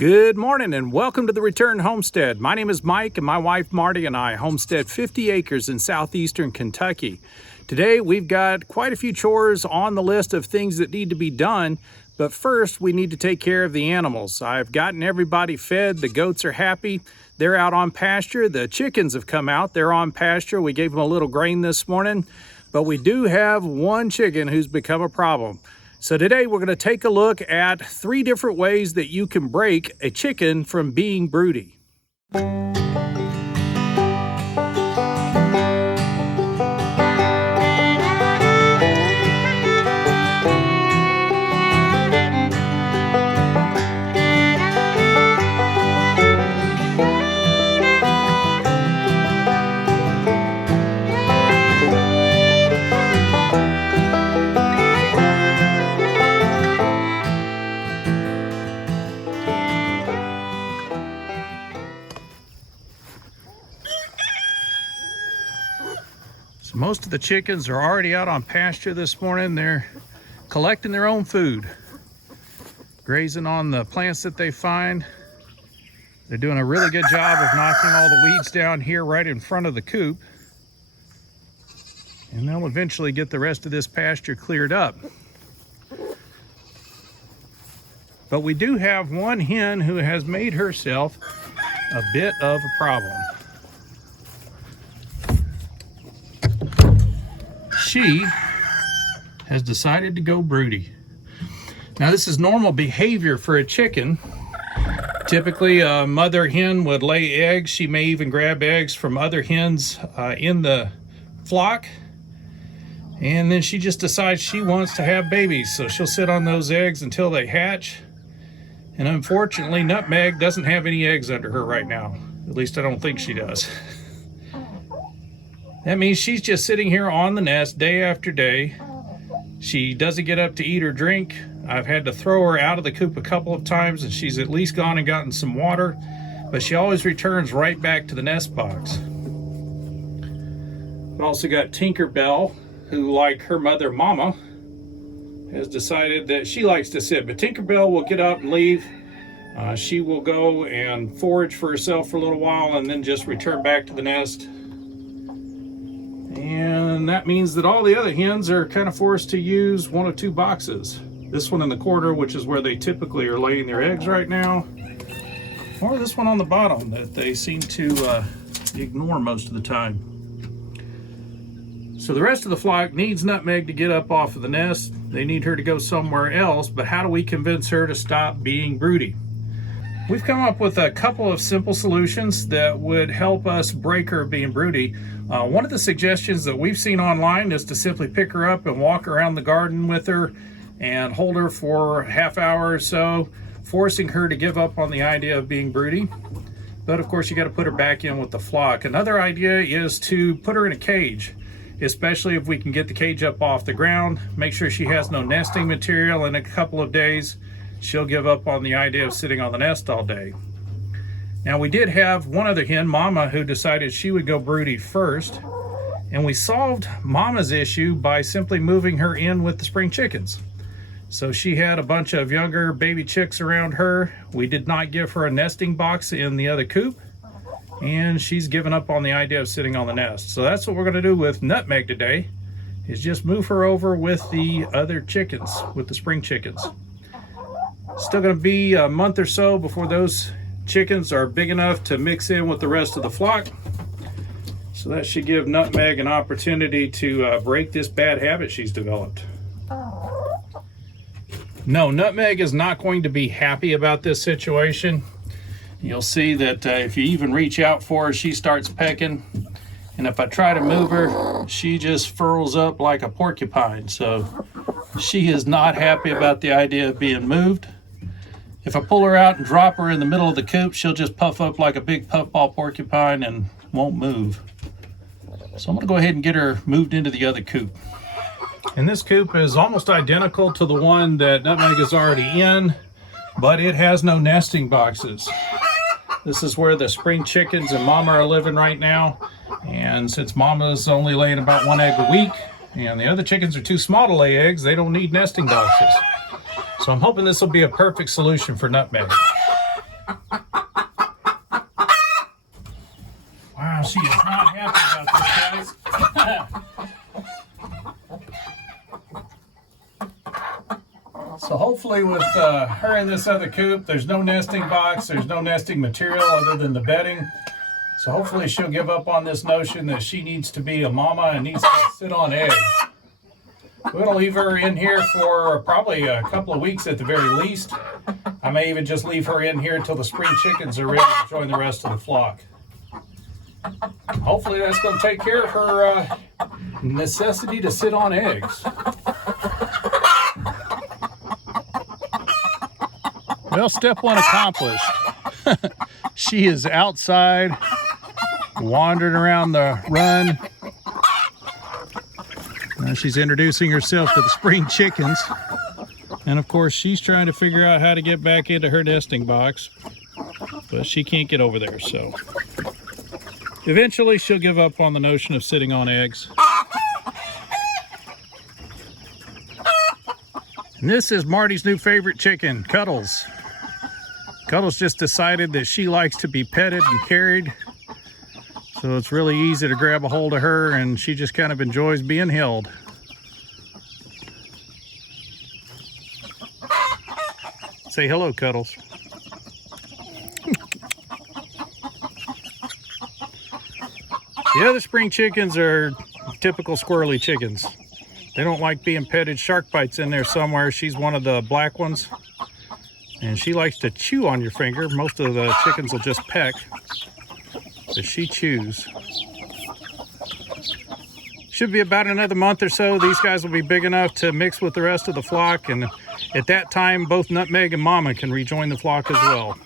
Good morning and welcome to the Return Homestead. My name is Mike and my wife Marty and I homestead 50 acres in southeastern Kentucky. Today we've got quite a few chores on the list of things that need to be done, but first we need to take care of the animals. I've gotten everybody fed, the goats are happy, they're out on pasture, the chickens have come out, they're on pasture. We gave them a little grain this morning, but we do have one chicken who's become a problem. So today we're going to take a look at 3 different ways that you can break a chicken from being broody. So most of the chickens are already out on pasture this morning. They're collecting their own food, grazing on the plants that they find. They're doing a really good job of knocking all the weeds down here right in front of the coop. And they'll eventually get the rest of this pasture cleared up. But we do have one hen who has made herself a bit of a problem. She has decided to go broody. Now this is normal behavior for a chicken. Typically a mother hen would lay eggs. She may even grab eggs from other hens in the flock. And then she just decides she wants to have babies. So she'll sit on those eggs until they hatch. And unfortunately, Nutmeg doesn't have any eggs under her right now. At least I don't think she does. That means she's just sitting here on the nest day after day. She doesn't get up to eat or drink. I've had to throw her out of the coop a couple of times and she's at least gone and gotten some water, but she always returns right back to the nest box. We've also got Tinkerbell, who, like her mother Momma, has decided that she likes to sit, but Tinkerbell will get up and leave. She will go and forage for herself for a little while and then just return back to the nest. And that means that all the other hens are kind of forced to use one of 2 boxes. This one in the corner, which is where they typically are laying their eggs right now, or this one on the bottom that they seem to ignore most of the time. So the rest of the flock needs Nutmeg to get up off of the nest. They need her to go somewhere else, but how do we convince her to stop being broody? We've come up with a couple of simple solutions that would help us break her being broody. One of the suggestions that we've seen online is to simply pick her up and walk around the garden with her and hold her for a half hour or so, forcing her to give up on the idea of being broody. But of course you got to put her back in with the flock. Another idea is to put her in a cage, especially if we can get the cage up off the ground. Make sure she has no nesting material. In a couple of days she'll give up on the idea of sitting on the nest all day. Now we did have one other hen, Momma, who decided she would go broody first, and we solved Momma's issue by simply moving her in with the spring chickens. So she had a bunch of younger baby chicks around her. We did not give her a nesting box in the other coop, and she's given up on the idea of sitting on the nest. So that's what we're going to do with Nutmeg today, is just move her over with the other chickens, with the spring chickens. Still going to be a month or so before those chickens are big enough to mix in with the rest of the flock. So that should give Nutmeg an opportunity to break this bad habit she's developed. No, Nutmeg is not going to be happy about this situation. You'll see that if you even reach out for her, she starts pecking. And if I try to move her, she just furls up like a porcupine. So she is not happy about the idea of being moved. If I pull her out and drop her in the middle of the coop, she'll just puff up like a big puffball porcupine and won't move. So I'm going to go ahead and get her moved into the other coop. And this coop is almost identical to the one that Nutmeg is already in, but it has no nesting boxes. This is where the spring chickens and Momma are living right now. And since Momma's only laying about 1 egg a week, and the other chickens are too small to lay eggs, they don't need nesting boxes. So I'm hoping this will be a perfect solution for Nutmeg. Wow, she is not happy about this, guys. So hopefully with her in this other coop, there's no nesting box, there's no nesting material other than the bedding. So hopefully she'll give up on this notion that she needs to be a mama and needs to sit on eggs. We're going to leave her in here for probably a couple of weeks at the very least. I may even just leave her in here until the spring chickens are ready to join the rest of the flock. Hopefully that's going to take care of her necessity to sit on eggs. Well, step one accomplished. She is outside, wandering around the run. Now she's introducing herself to the spring chickens. And of course, she's trying to figure out how to get back into her nesting box. But she can't get over there, so eventually she'll give up on the notion of sitting on eggs. And this is Marty's new favorite chicken, Cuddles. Cuddles just decided that she likes to be petted and carried. So it's really easy to grab a hold of her, and she just kind of enjoys being held. Say hello, Cuddles. The other spring chickens are typical squirrely chickens. They don't like being petted. Shark bites in there somewhere. She's one of the black ones. And she likes to chew on your finger. Most of the chickens will just peck. But she chews. Should be about another month or so. These guys will be big enough to mix with the rest of the flock. And at that time, both Nutmeg and Momma can rejoin the flock as well.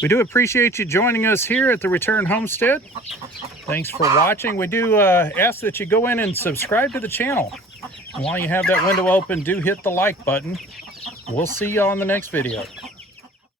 We do appreciate you joining us here at the Return Homestead. Thanks for watching. We do ask that you go in and subscribe to the channel. And while you have that window open, do hit the like button. We'll see you on the next video.